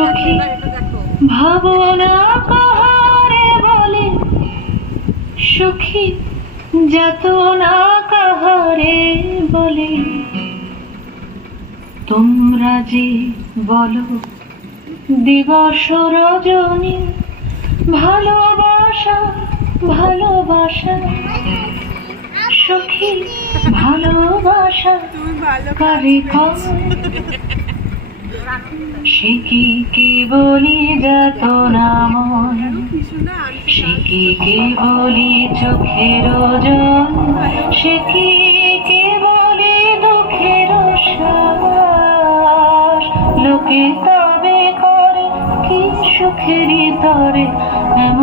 সখী, ভাবনা কাহারে বলে, সুখী যত না কাহারে বলে, তোমরা যে বলো, দিবস রজনী, ভালোবাসা ভালোবাসা, সখী, ভালোবাসা কারে সে কি কি বলি যত নাময় সে কি বলি চোখের জন সে কি কে বলি দুঃখের শ্বাস? লোকে তবে করে কি সুখেরই তরে? এমন